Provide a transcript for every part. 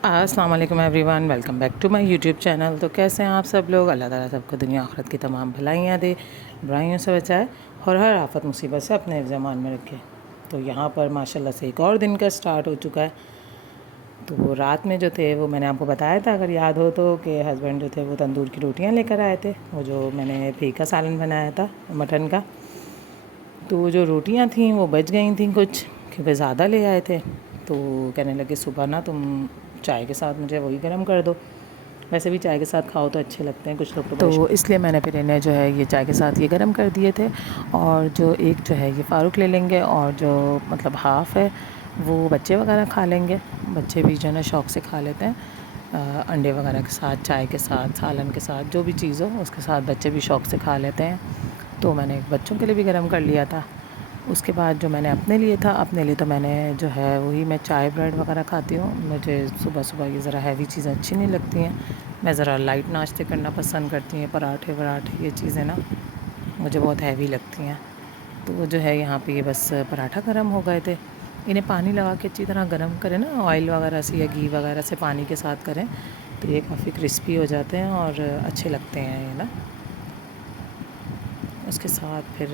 अस्सलाम वालेकुम everyone, welcome back to my YouTube channel. तो कैसे हैं आप सब लोग? अल्लाह ताला सबको दुनिया आखिरत की तमाम भलाइयाँ दे, बुराइयों से बचाए और हर आफत मुसीबत से अपने ज़मान में रखे। तो यहाँ पर माशाल्लाह से एक और दिन का स्टार्ट हो चुका है। तो रात में जो थे वो मैंने आपको बताया था, अगर याद हो तो, कि हस्बैंड जो थे वो तंदूर की रोटियाँ लेकर आए थे, वो जो मैंने फीका सालन बनाया था मटन का। तो जो रोटियाँ थीं वो बच गई थी कुछ, क्योंकि ज़्यादा ले आए थे। तो कहने लगे सुबह ना तुम चाय के साथ मुझे वही गर्म कर दो। वैसे भी चाय के साथ खाओ तो अच्छे लगते हैं कुछ लोग तो इसलिए मैंने फिर इन्हें जो है ये चाय के साथ ये गर्म कर दिए थे। और जो एक जो है ये फ़ारूक ले लेंगे, और जो मतलब हाफ़ है वो बच्चे वगैरह खा लेंगे। बच्चे भी जो है ना शौक़ से खा लेते हैं, अंडे वगैरह के साथ, चाय के साथ, सालन के साथ, जो भी चीज़ हो उसके साथ बच्चे भी शौक़ से खा लेते हैं। तो मैंने बच्चों के लिए भी गर्म कर लिया था। उसके बाद जो मैंने अपने लिए था, अपने लिए तो मैंने जो है वही, मैं चाय ब्रेड वगैरह खाती हूँ। मुझे सुबह सुबह ये ज़रा हैवी चीज़ें अच्छी नहीं लगती हैं। मैं ज़रा लाइट नाश्ते करना पसंद करती हैं। पराठे वराठे ये चीज़ें ना मुझे बहुत हैवी लगती हैं। तो वो जो है यहाँ पे ये बस पराठा गर्म हो गए थे। इन्हें पानी लगा के अच्छी तरह गर्म करें ना, ऑयल वगैरह से या घी वगैरह से पानी के साथ करें तो ये काफ़ी क्रिस्पी हो जाते हैं और अच्छे लगते हैं ये ना। उसके साथ फिर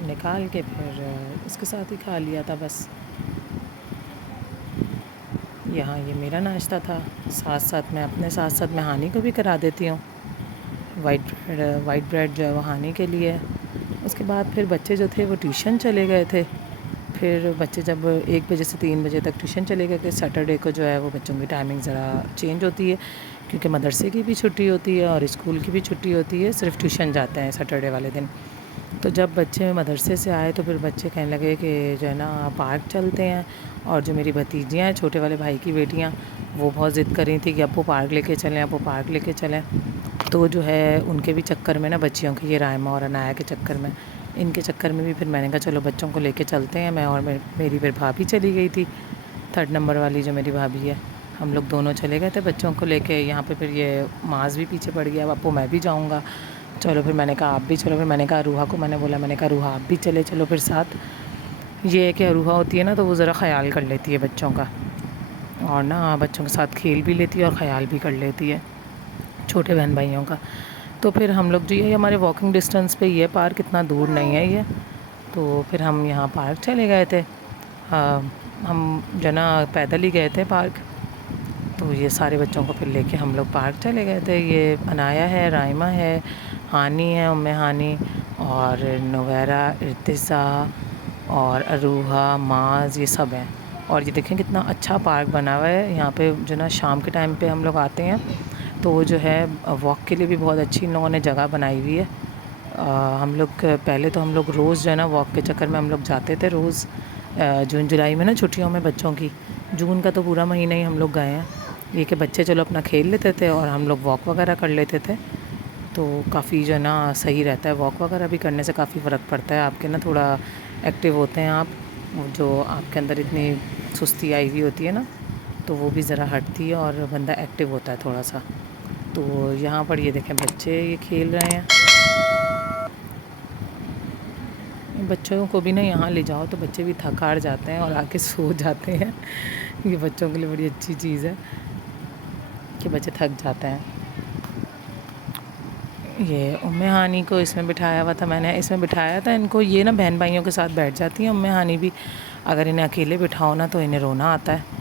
निकाल के फिर इसके साथ ही खा लिया था बस। यहाँ ये मेरा नाश्ता था। साथ साथ मैं अपने साथ साथ मैं हानि को भी करा देती हूँ। वाइट ब्रेड जो है वो हानि के लिए है। उसके बाद फिर बच्चे जो थे वो ट्यूशन चले गए थे। फिर बच्चे जब 1 बजे से 3 बजे तक ट्यूशन चले गए थे। सैटरडे को जो है वो बच्चों की टाइमिंग ज़रा चेंज होती है, क्योंकि मदरसे की भी छुट्टी होती है और स्कूल की भी छुट्टी होती है, सिर्फ ट्यूशन जाते हैं सैटरडे वाले दिन। तो जब बच्चे मदरसे से आए तो फिर बच्चे कहने लगे कि जो है ना पार्क चलते हैं। और जो मेरी भतीजियाँ हैं, छोटे वाले भाई की बेटियाँ, वो बहुत ज़िद कर रही थी कि अप्पू पार्क लेके चलें, अप्पू पार्क लेके चलें। तो जो है उनके भी चक्कर में ना, बच्चियों के, ये रायमा और अनाया के चक्कर में, इनके चक्कर में भी फिर मैंने कहा चलो बच्चों को लेके चलते हैं। मैं और मेरी फिर भाभी चली गई थी, 3rd नंबर वाली जो मेरी भाभी है। हम लोग दोनों चले गए थे बच्चों को लेके। यहाँ पे फिर ये माज़ भी पीछे पड़ गया, अब अप्पू मैं भी जाऊँगा, चलो। फिर मैंने कहा आप भी चलो। फिर मैंने कहा रूहा को मैंने कहा रूहा आप भी चले चलो फिर साथ। ये है कि रूहा होती है ना तो वो ज़रा ख़याल कर लेती है बच्चों का, और ना बच्चों के साथ खेल भी लेती है और ख़याल भी कर लेती है, छोटे बहन भाइयों का। तो फिर हम लोग जो ये हमारे वॉकिंग डिस्टेंस पे ये पार्क इतना दूर नहीं है ये। तो फिर हम यहाँ पार्क चले गए थे। हम जो ना पैदल ही गए थे पार्क। तो ये सारे बच्चों को फिर लेके हम लोग पार्क चले गए थे। ये अनाया है, राइमा है, हानी है, उम्मे हानी, और नवैरा, इर्तिज़ा और अरूहा, माज़, ये सब हैं। और ये देखें कितना अच्छा पार्क बना हुआ है। यहाँ पे जो ना शाम के टाइम पे हम लोग आते हैं तो वो जो है वॉक के लिए भी बहुत अच्छी इन लोगों ने जगह बनाई हुई है। हम लोग पहले तो हम लोग रोज़ जो है ना वॉक के चक्कर में हम लोग जाते थे रोज़। जून जुलाई में ना छुट्टियों में बच्चों की, जून का तो पूरा महीना ही हम लोग गए हैं। ये कि बच्चे चलो अपना खेल लेते थे और हम लोग वॉक वगैरह कर लेते थे। तो काफ़ी जो है ना सही रहता है, वॉक वगैरह भी करने से काफ़ी फ़र्क पड़ता है। आपके ना थोड़ा एक्टिव होते हैं आप, जो आपके अंदर इतनी सुस्ती आई हुई होती है ना, तो वो भी ज़रा हटती है और बंदा एक्टिव होता है थोड़ा सा। तो यहाँ पर ये देखें बच्चे ये खेल रहे हैं। बच्चों को भी ना यहाँ ले जाओ तो बच्चे भी थक हार जाते हैं और आके सो जाते हैं। ये बच्चों के लिए बड़ी अच्छी चीज़ है कि बच्चे थक जाते हैं। ये उम्मे हानी को इसमें बिठाया हुआ था मैंने, इसमें बिठाया था इनको। ये ना बहन भाइयों के साथ बैठ जाती हैं उम्मे हानी भी। अगर इन्हें अकेले बिठाओ ना तो इन्हें रोना आता है।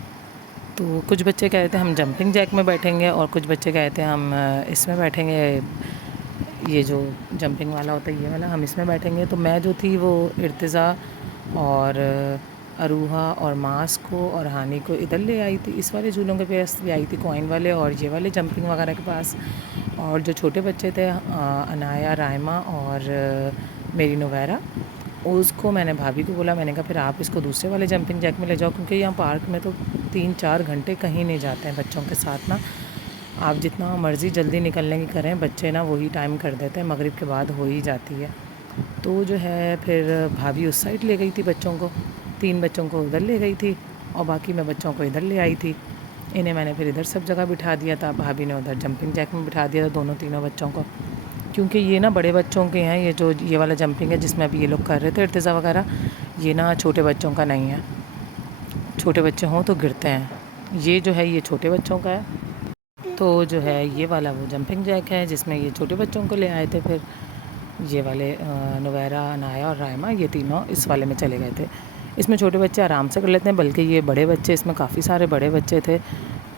तो कुछ बच्चे कहते हैं हम जंपिंग जैक में बैठेंगे, और कुछ बच्चे कहते हैं हम इसमें बैठेंगे, ये जो जंपिंग वाला होता है ये वाला, हम इसमें बैठेंगे। तो मैं जो थी वो इर्तिज़ा और अरूहा और मास को और हानि को इधर ले आई थी, इस वाले झूलों के पास ले आई थी, कॉइन वाले और ये वाले जंपिंग वगैरह के पास। और जो छोटे बच्चे थे अनाया, रायमा और मेरी नवैरा, उसको मैंने भाभी को बोला, मैंने कहा फिर आप इसको दूसरे वाले जंपिंग जैक में ले जाओ, क्योंकि यहाँ पार्क में तो 3-4 घंटे कहीं नहीं जाते हैं बच्चों के साथ ना। आप जितना मर्ज़ी जल्दी निकलने की करें, बच्चे ना वही टाइम कर देते हैं, मगरिब के बाद हो ही जाती है। तो जो है फिर भाभी उस साइड ले गई थी बच्चों को, 3 बच्चों को उधर ले गई थी और बाकी मैं बच्चों को इधर ले आई थी। इन्हें मैंने फिर इधर सब जगह बिठा दिया था, भाभी ने उधर जंपिंग जैक में बिठा दिया था दोनों तीनों बच्चों को, क्योंकि ये ना बड़े बच्चों के हैं। ये जो ये वाला जंपिंग है जिसमें अभी ये लोग कर रहे थे इर्तिज़ा वगैरह, ये ना छोटे बच्चों का नहीं है। छोटे बच्चे हों तो गिरते हैं, ये जो है ये छोटे बच्चों का है। तो जो है ये वाला वो जंपिंग जैक है जिसमें ये छोटे बच्चों को ले आए थे। फिर ये वाले नुवैरा, अनाया और रायमा ये तीनों इस वाले में चले गए थे। इसमें छोटे बच्चे आराम से कर लेते हैं, बल्कि ये बड़े बच्चे, इसमें काफ़ी सारे बड़े बच्चे थे,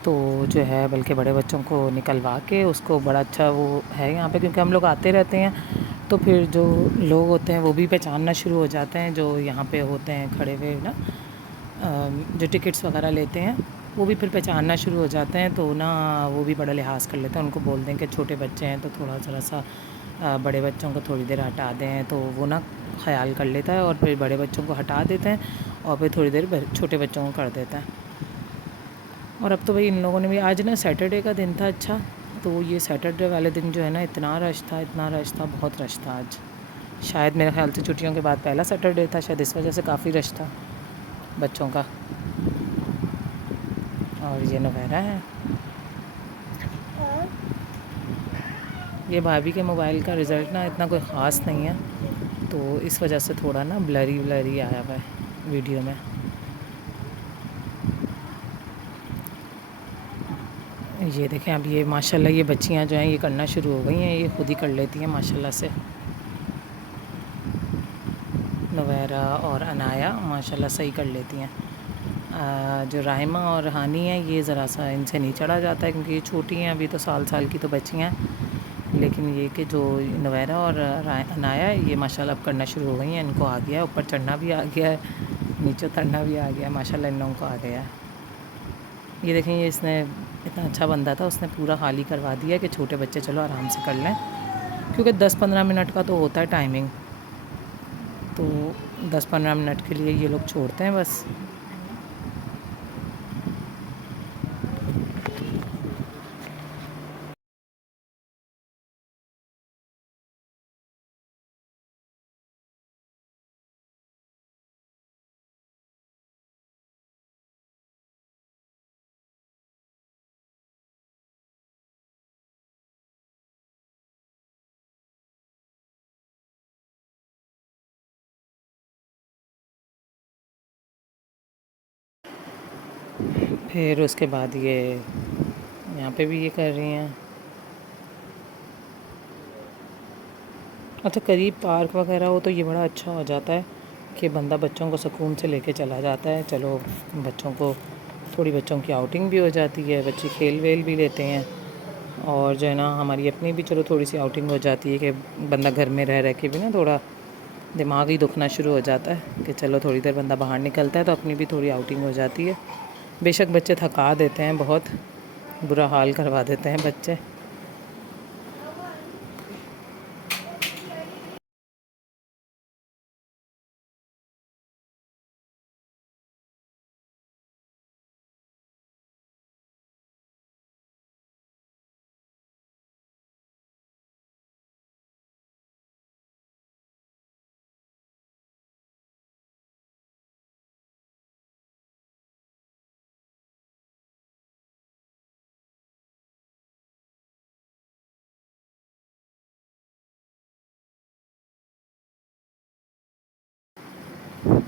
तो जो है बल्कि बड़े बच्चों को निकलवा के उसको बड़ा अच्छा वो है यहाँ पे, क्योंकि हम लोग आते रहते हैं तो फिर जो लोग होते हैं वो भी पहचानना शुरू हो जाते हैं, जो यहाँ पे होते हैं खड़े हुए ना, जो टिकट्स वगैरह लेते हैं वो भी फिर पहचानना शुरू हो जाते हैं। तो ना वो भी बड़ा लिहाज कर लेते हैं, उनको बोल दें कि छोटे बच्चे हैं तो थोड़ा ज़रा सा बड़े बच्चों को थोड़ी देर हटा दें, तो वो ना ख्याल कर लेता है और फिर बड़े बच्चों को हटा देते हैं और फिर थोड़ी देर छोटे बच्चों को कर देता है। और अब तो भाई इन लोगों ने भी, आज ना सैटरडे का दिन था अच्छा, तो ये सैटरडे वाले दिन जो है ना इतना रश था, इतना रश था, बहुत रश था आज। शायद मेरे ख्याल से छुट्टियों के बाद पहला सैटरडे था, शायद इस वजह से काफ़ी रश था बच्चों का। और ये नवैरा है, ये भाभी के मोबाइल का रिज़ल्ट ना इतना कोई ख़ास नहीं है, तो इस वजह से थोड़ा ना ब्लरी ब्लरी आया हुआ है वीडियो में। ये देखें, अब ये माशाल्लाह ये बच्चियां जो हैं ये करना शुरू हो गई हैं, ये खुद ही कर लेती हैं माशाल्लाह से। नवैरा और अनाया माशाल्लाह सही कर लेती हैं। जो राहिमा और हानी है ये ज़रा सा इनसे नहीं चढ़ा जाता है, क्योंकि ये छोटी हैं अभी, तो साल की तो बच्चियाँ हैं। लेकिन ये कि जो नवैरा और अनाया है ये माशाल्लाह अब करना शुरू हो गई हैं, इनको आ गया है, ऊपर चढ़ना भी आ गया है, नीचे उतरना भी आ गया है, माशाल्लाह इन लोगों को आ गया है। ये देखें, ये इसने इतना अच्छा बंदा था, उसने पूरा खाली करवा दिया कि छोटे बच्चे चलो आराम से कर लें, क्योंकि 10-15 मिनट का तो होता है टाइमिंग, तो 10-15 मिनट के लिए ये लोग छोड़ते हैं बस। फिर उसके बाद ये यहाँ पे भी ये कर रही हैं। अच्छा, करीब पार्क वगैरह हो तो ये बड़ा अच्छा हो जाता है कि बंदा बच्चों को सुकून से लेके चला जाता है। चलो बच्चों को थोड़ी, बच्चों की आउटिंग भी हो जाती है, बच्चे खेल वेल भी लेते हैं, और जो है ना हमारी अपनी भी चलो थोड़ी सी आउटिंग हो जाती है कि बंदा घर में रह रह के भी ना थोड़ा दिमाग ही दुखना शुरू हो जाता है कि चलो थोड़ी देर बंदा बाहर निकलता है तो अपनी भी थोड़ी आउटिंग हो जाती है। बेशक बच्चे थका देते हैं, बहुत बुरा हाल करवा देते हैं बच्चे।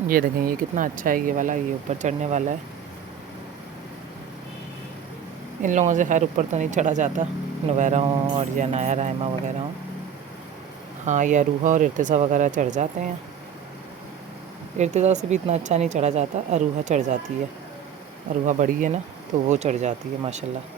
ये देखें, ये कितना अच्छा है, ये वाला, ये ऊपर चढ़ने वाला है। इन लोगों से खैर ऊपर तो नहीं चढ़ा जाता, नवैरा हों और या नाया रायमा वगैरह हों। हाँ, या रूहा और इर्तिज़ा वगैरह चढ़ जाते हैं। इर्तिज़ा से भी इतना अच्छा नहीं चढ़ा जाता, अरूहा चढ़ जाती है, अरूहा बड़ी है ना तो वो चढ़ जाती है माशाल्लाह।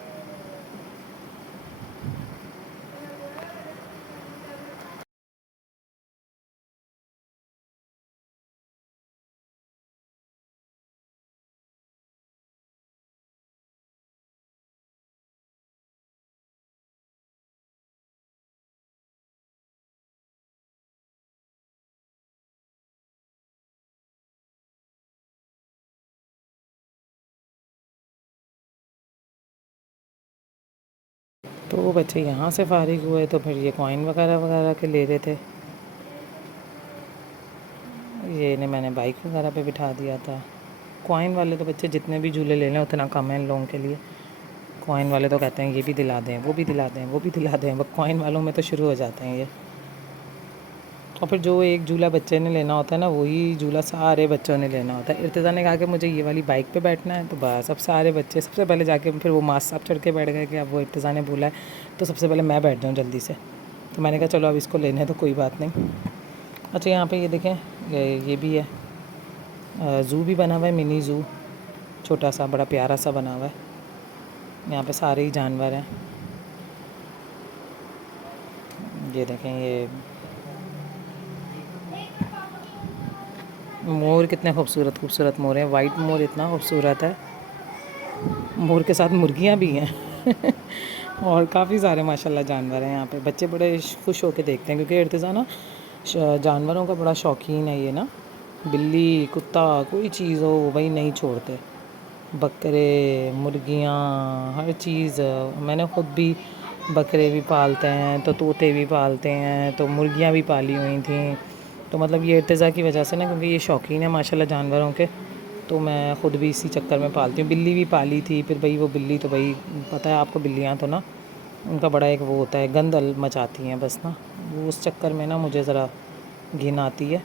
तो वो बच्चे यहाँ से फारिग हुए तो फिर ये कॉइन वगैरह वगैरह के ले रहे थे। ये इन्हें मैंने बाइक वगैरह पे बिठा दिया था। कॉइन वाले तो बच्चे जितने भी झूले ले लें उतना कम है इन लोगों के लिए। कॉइन वाले तो कहते हैं ये भी दिला दें, वो भी दिला दें, वो भी दिला दें, वो कॉइन वालों में तो शुरू हो जाते हैं ये। और फिर जो एक झूला बच्चे ने लेना होता है ना, वही झूला सारे बच्चों ने लेना होता है। इर्तिज़ा ने कहा कि मुझे ये वाली बाइक पे बैठना है, तो बस अब सारे बच्चे सबसे पहले जाके फिर वो मास साहब चढ़ के बैठ गए कि अब वो इर्तिज़ा ने बोला है तो सबसे पहले मैं बैठ जाऊँ जल्दी से। तो मैंने कहा चलो अब इसको लेने हैं तो कोई बात नहीं। अच्छा यहाँ पे ये देखें, ये भी है, ज़ू भी बना हुआ है, मिनी ज़ू, छोटा सा बड़ा प्यारा सा बना हुआ है। यहाँ पे सारे ही जानवर हैं। ये देखें, ये मोर कितने खूबसूरत खूबसूरत मोर हैं। वाइट मोर इतना खूबसूरत है, मोर के साथ मुर्गियाँ भी हैं और काफ़ी सारे माशाल्लाह जानवर हैं यहाँ पे। बच्चे बड़े खुश होकर देखते हैं क्योंकि इर्तिज़ा ना जानवरों का बड़ा शौकीन है। ये ना बिल्ली कुत्ता कोई चीज़ हो वो भाई नहीं छोड़ते। बकरे मुर्गियाँ हर चीज़। मैंने ख़ुद भी बकरे भी पालते हैं, तो तोते भी पालते हैं, तो मुर्गियाँ भी पाली हुई थी। तो मतलब ये इर्तिज़ा की वजह से ना, क्योंकि ये शौकीन है माशाल्लाह जानवरों के, तो मैं ख़ुद भी इसी चक्कर में पालती हूँ। बिल्ली भी पाली थी, फिर भाई वो बिल्ली तो भाई पता है आपको, बिल्लियाँ तो ना उनका बड़ा एक वो होता है, गंद मचाती हैं बस ना, वो उस चक्कर में ना मुझे ज़रा घिन आती है।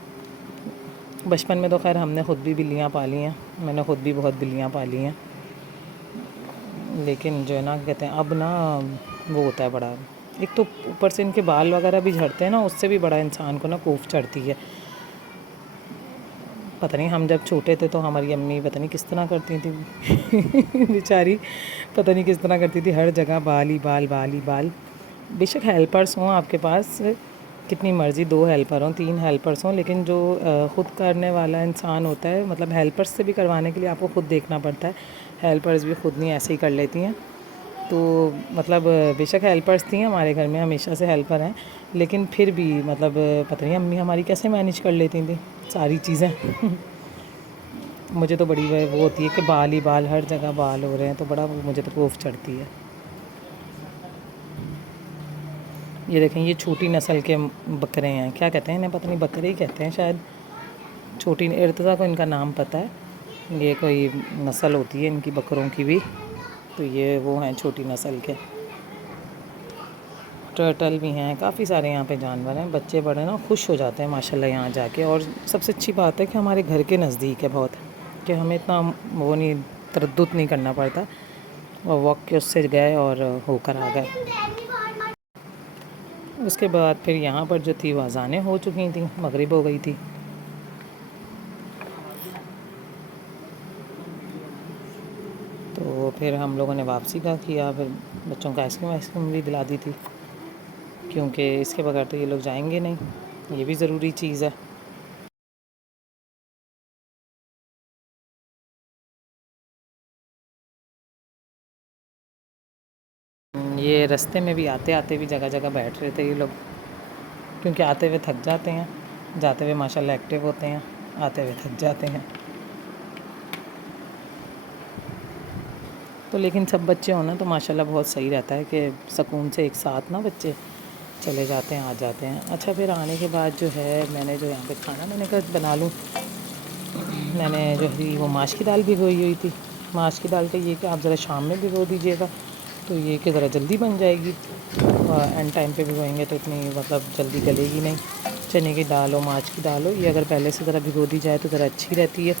बचपन में तो खैर हमने ख़ुद भी बिल्लियाँ पाली हैं, मैंने ख़ुद भी बहुत बिल्लियाँ पाली हैं, लेकिन जो है ना कहते हैं अब ना वो होता है बड़ा, एक तो ऊपर से इनके बाल वगैरह भी झड़ते हैं ना, उससे भी बड़ा इंसान को ना कोफ चढ़ती है। पता नहीं हम जब छोटे थे तो हमारी अम्मी पता नहीं किस तरह करती थी बेचारी पता नहीं किस तरह करती थी, हर जगह बाल ही बाल बाल ही बाल। बेशक हेल्पर्स हों आपके पास, कितनी मर्ज़ी 2 हेल्पर हों 3 हेल्पर्स हों, लेकिन जो ख़ुद करने वाला इंसान होता है, मतलब हेल्पर्स से भी करवाने के लिए आपको ख़ुद देखना पड़ता है। हेल्पर्स भी ख़ुद नहीं ऐसे ही कर लेती हैं। तो मतलब बेशक हेल्पर्स थी हमारे घर में, हमेशा से हेल्पर हैं, लेकिन फिर भी मतलब पता नहीं अम्मी हमारी कैसे मैनेज कर लेती थी सारी चीज़ें मुझे तो बड़ी वो होती है कि बाल ही बाल, हर जगह बाल हो रहे हैं, तो बड़ा मुझे तो कोफ चढ़ती है। ये देखें, ये छोटी नस्ल के बकरे हैं, क्या कहते हैं इन्हें, पता नहीं बकरे ही कहते हैं शायद। छोटी, इर्तिज़ा को इनका नाम पता है, ये कोई नस्ल होती है इनकी बकरों की भी, तो ये वो हैं छोटी नस्ल के। टर्टल भी हैं, काफ़ी सारे यहाँ पे जानवर हैं। बच्चे बड़े ना खुश हो जाते हैं माशाल्लाह यहाँ जाके, और सबसे अच्छी बात है कि हमारे घर के नज़दीक है बहुत, कि हमें इतना वो नहीं, तरद्दुत नहीं करना पड़ता, और वॉक के उससे गए और होकर आ गए। उसके बाद फिर यहाँ पर जो थी वो अज़ानें हो चुकी थी, मगरिब हो गई थी। तो फिर हम लोगों ने वापसी का किया, फिर बच्चों को आइसक्रीम भी दिला दी थी, क्योंकि इसके बगैर तो ये लोग जाएंगे नहीं, ये भी ज़रूरी चीज़ है। ये रास्ते में भी आते आते भी जगह जगह बैठ रहे थे ये लोग, क्योंकि आते हुए थक जाते हैं, जाते हुए माशाल्लाह एक्टिव होते हैं, आते हुए थक जाते हैं। तो लेकिन सब बच्चे हों ना तो माशाल्लाह बहुत सही रहता है कि सुकून से एक साथ ना बच्चे चले जाते हैं, आ जाते हैं। अच्छा, फिर आने के बाद जो है मैंने जो यहाँ पे खाना मैंने कहा बना लूँ, मैंने जो है वो माश की दाल भिगोई हुई थी। माश की दाल का ये कि आप ज़रा शाम में भिगो दीजिएगा, तो ये कि ज़रा जल्दी बन जाएगी, और एंड टाइम पे भिगोएंगे तो इतनी मतलब जल्दी गलेगी नहीं। चने की दाल हो, माश की दाल हो, ये अगर पहले से ज़रा भिगो दी जाए तो ज़रा अच्छी रहती है,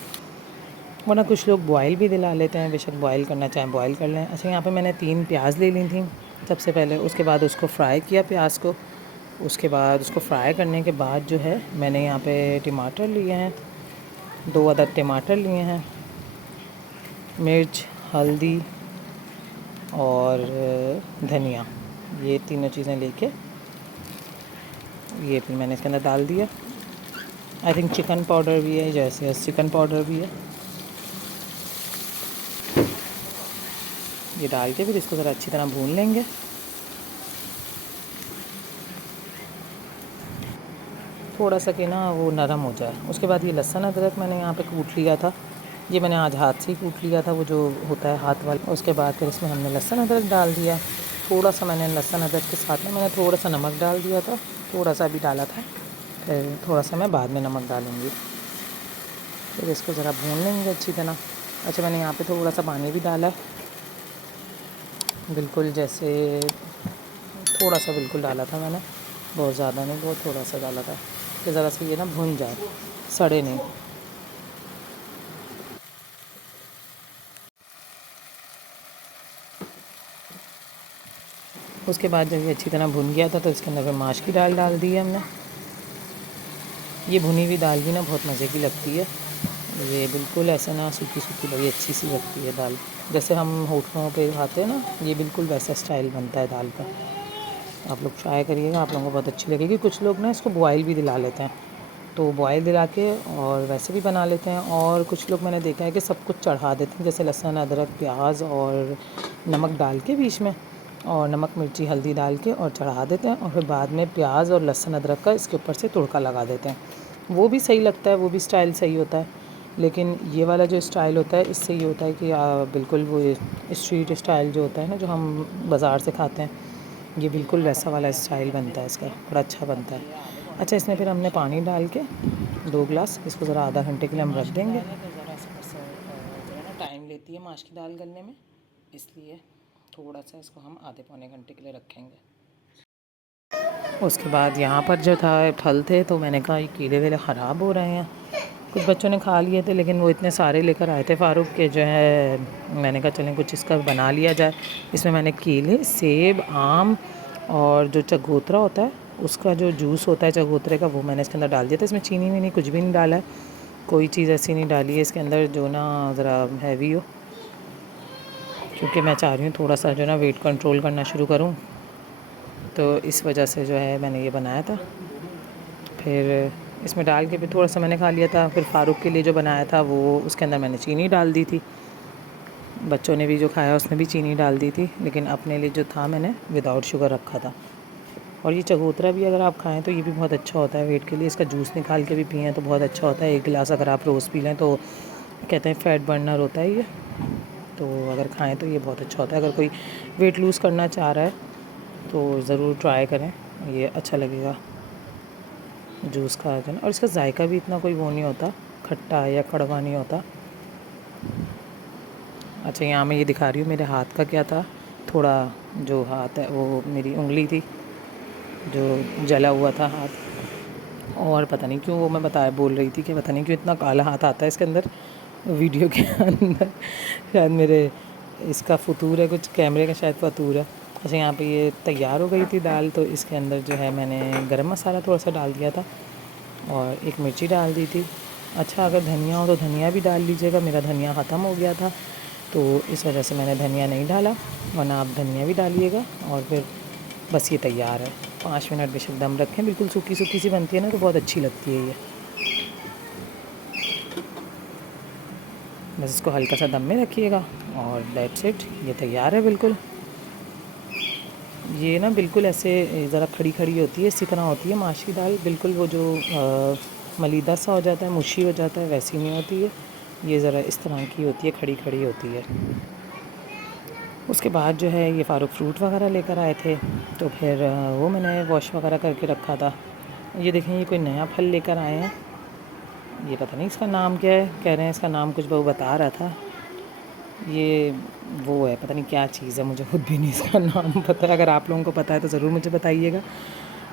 वरना कुछ लोग बॉयल भी दिला लेते हैं, बेशक बॉयल करना चाहें बॉयल कर लें। अच्छा, यहाँ पे मैंने 3 प्याज ले ली थी सबसे पहले, उसके बाद उसको फ्राई किया प्याज को, उसके बाद उसको फ्राई करने के बाद जो है मैंने यहाँ पे टमाटर लिए हैं, 2 अदद टमाटर लिए हैं, मिर्च, हल्दी और धनिया, ये तीनों चीज़ें लेके ये फिर मैंने इसके अंदर डाल दिया। आई थिंक चिकन पाउडर भी है, जैसे चिकन पाउडर भी है, ये डाल के फिर इसको ज़रा अच्छी तरह भून लेंगे। थोड़ा सा कि ना वो नरम हो जाए। उसके बाद ये लहसुन अदरक मैंने यहाँ पे कूट लिया था, ये मैंने आज हाथ से ही कूट लिया था, वो जो होता है हाथ वाला। उसके बाद फिर इसमें हमने लहसुन अदरक डाल दिया, थोड़ा सा मैंने लहसुन अदरक के साथ में मैंने थोड़ा सा नमक डाल दिया था, थोड़ा सा भी डाला था, फिर थोड़ा सा मैं बाद में नमक डालूँगी। फिर इसको ज़रा भून लेंगे अच्छी तरह। अच्छा, मैंने यहाँ पे थोड़ा सा पानी भी डाला है, बिल्कुल जैसे थोड़ा सा बिल्कुल डाला था मैंने, बहुत ज़्यादा नहीं, बहुत थोड़ा सा डाला था। कि ज़रा सा ये ना भुन जाए, सड़े नहीं। उसके बाद जब ये अच्छी तरह भुन गया था तो इसके अंदर फिर माश की दाल डाल दी है हमने। ये भुनी हुई दाल भी ना बहुत मज़े की लगती है। ये बिल्कुल ऐसे ना सूखी सूखी बड़ी अच्छी सी लगती है दाल, जैसे हम होटलों पे खाते हैं ना, ये बिल्कुल वैसा स्टाइल बनता है दाल का। आप लोग ट्राई करिएगा, आप लोगों को बहुत अच्छी लगेगी। कुछ लोग ना इसको बॉयल भी दिला लेते हैं, तो बॉयल दिला के और वैसे भी बना लेते हैं। और कुछ लोग मैंने देखा है कि सब कुछ चढ़ा देते हैं, जैसे लहसुन, अदरक, प्याज और नमक डाल के बीच में, और नमक, मिर्ची, हल्दी डाल के और चढ़ा देते हैं, और फिर बाद में प्याज और लहसुन, अदरक का इसके ऊपर से तुड़का लगा देते हैं। वो भी सही लगता है, वो भी स्टाइल सही होता है। लेकिन ये वाला जो स्टाइल होता है, इससे ये होता है कि बिल्कुल वो स्ट्रीट स्टाइल जो होता है ना, जो हम बाज़ार से खाते हैं, ये बिल्कुल वैसा वाला स्टाइल बनता है इसका, बड़ा अच्छा बनता है। अच्छा, इसमें फिर हमने पानी डाल के 2 गिलास इसको ज़रा आधा घंटे के लिए हम रख देंगे। ज़रा ना टाइम लेती है माश की दाल गलने में, इसलिए थोड़ा सा इसको हम आधे पौने घंटे के लिए रखेंगे। उसके बाद यहाँ पर जो था फल थे, तो मैंने कहा ये केले वेले ख़राब हो रहे हैं। कुछ बच्चों ने खा लिए थे, लेकिन वो इतने सारे लेकर आए थे फ़ारूक के, जो है मैंने कहा चलें कुछ इसका बना लिया जाए। इसमें मैंने केले, सेब, आम और जो चकोतरा होता है उसका जो जूस होता है चकोतरे का, वो मैंने इसके अंदर डाल दिया था। इसमें चीनी वीनी कुछ भी नहीं डाला है, कोई चीज़ ऐसी नहीं डाली है इसके अंदर जो ना ज़रा हैवी हो, क्योंकि मैं चाह रही हूँ थोड़ा सा जो ना वेट कंट्रोल करना शुरू करूँ, तो इस वजह से जो है मैंने ये बनाया था। फिर इसमें डाल के फिर थोड़ा सा मैंने खा लिया था। फिर फ़ारूक के लिए जो बनाया था वो उसके अंदर मैंने चीनी डाल दी थी। बच्चों ने भी जो खाया उसने भी चीनी डाल दी थी, लेकिन अपने लिए जो था मैंने विदाउट शुगर रखा था। और ये चकोतरा भी अगर आप खाएं तो ये भी बहुत अच्छा होता है वेट के लिए। इसका जूस निकाल के भी पिएँ तो बहुत अच्छा होता है। 1 गिलास अगर आप रोज़ पी लें तो कहते हैं फ़ैट बर्नर होता है ये, तो अगर खाएँ तो ये बहुत अच्छा होता है। अगर कोई वेट लूज़ करना चाह रहा है तो ज़रूर ट्राई करें, ये अच्छा लगेगा जूस का है ना। और इसका जायका भी इतना कोई वो नहीं होता, खट्टा या कड़वा नहीं होता। अच्छा, यहाँ मैं ये दिखा रही हूँ मेरे हाथ का क्या था। थोड़ा जो हाथ है वो मेरी उंगली थी जो जला हुआ था हाथ, और पता नहीं क्यों वो मैं बोल रही थी कि पता नहीं क्यों इतना काला हाथ आता है इसके अंदर वीडियो के अंदर। शायद मेरे इसका फतूर है, कुछ कैमरे का शायद फतूर है। अच्छा, यहाँ पे ये तैयार हो गई थी दाल, तो इसके अंदर जो है मैंने गरम मसाला थोड़ा सा डाल दिया था और एक मिर्ची डाल दी थी। अच्छा, अगर धनिया हो तो धनिया भी डाल लीजिएगा, मेरा धनिया ख़त्म हो गया था तो इस वजह से मैंने धनिया नहीं डाला, वरना आप धनिया भी डालिएगा। और फिर बस ये तैयार है। 5 मिनट बेशक दम रखें, बिल्कुल सूखी सूखी सी बनती है ना, तो बहुत अच्छी लगती है ये। बस इसको हल्का सा दम में रखिएगा और दैट्स इट, ये तैयार है बिल्कुल। ये ना बिल्कुल ऐसे ज़रा खड़ी खड़ी होती है, इसी तरह होती है माश की दाल, बिल्कुल वो जो मलीदा सा हो जाता है, मुशी हो जाता है, वैसी नहीं होती है। ये ज़रा इस तरह की होती है, खड़ी खड़ी होती है। उसके बाद जो है ये फ़ारूक फ्रूट वगैरह लेकर आए थे, तो फिर वो मैंने वॉश वगैरह करके रखा था। ये देखें, ये कोई नया फल लेकर आए हैं, ये पता नहीं इसका नाम क्या है, कह रहे हैं इसका नाम कुछ वो बता रहा था। ये वो है, पता नहीं क्या चीज़ है, मुझे खुद भी नहीं इसका नाम पता। अगर आप लोगों को पता है तो ज़रूर मुझे बताइएगा।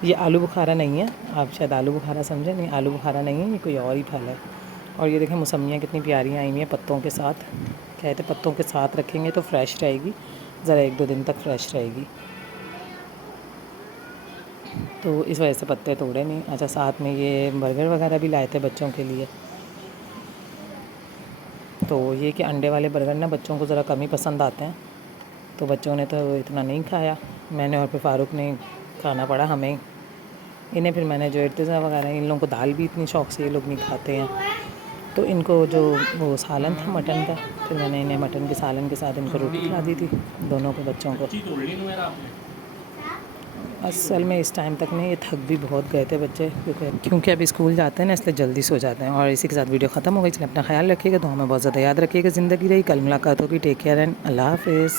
ये आलू बुखारा नहीं है, आप शायद आलू बुखारा समझें, नहीं आलू बुखारा नहीं है, ये कोई और ही फल है। और ये देखें मौसमियाँ कितनी प्यारी आई हुई हैं पत्तों के साथ। कहते पत्तों के साथ रखेंगे तो फ्रेश रहेगी, ज़रा 1-2 दिन तक फ्रेश रहेगी, तो इस वजह से पत्ते तोड़े नहीं। अच्छा, साथ में ये बर्गर वगैरह भी लाए थे बच्चों के लिए। तो ये कि अंडे वाले बर्गर ना बच्चों को ज़रा कम ही पसंद आते हैं, तो बच्चों ने तो इतना नहीं खाया, मैंने और फिर फ़ारूक ने खाना पड़ा हमें। इन्हें फिर मैंने जो इर्तिज़ा वगैरह, इन लोगों को दाल भी इतनी शौक़ से ये लोग नहीं खाते हैं, तो इनको जो वो सालन था मटन का, फिर मैंने इन्हें मटन के सालन के साथ इनको रोटी खिला दी थी, दोनों को बच्चों को। असल में इस टाइम तक नहीं, ये थक भी बहुत गए थे बच्चे, क्योंकि अभी स्कूल जाते हैं ना, इसलिए जल्दी सो जाते हैं। और इसी के साथ वीडियो ख़त्म हो गई। चलिए अपना ख्याल रखिएगा, तो हमें बहुत ज़्यादा याद रखिएगा। ज़िंदगी रही, कल मुलाकात होगी। टेक केयर एंड अल्लाह हाफ़िज़।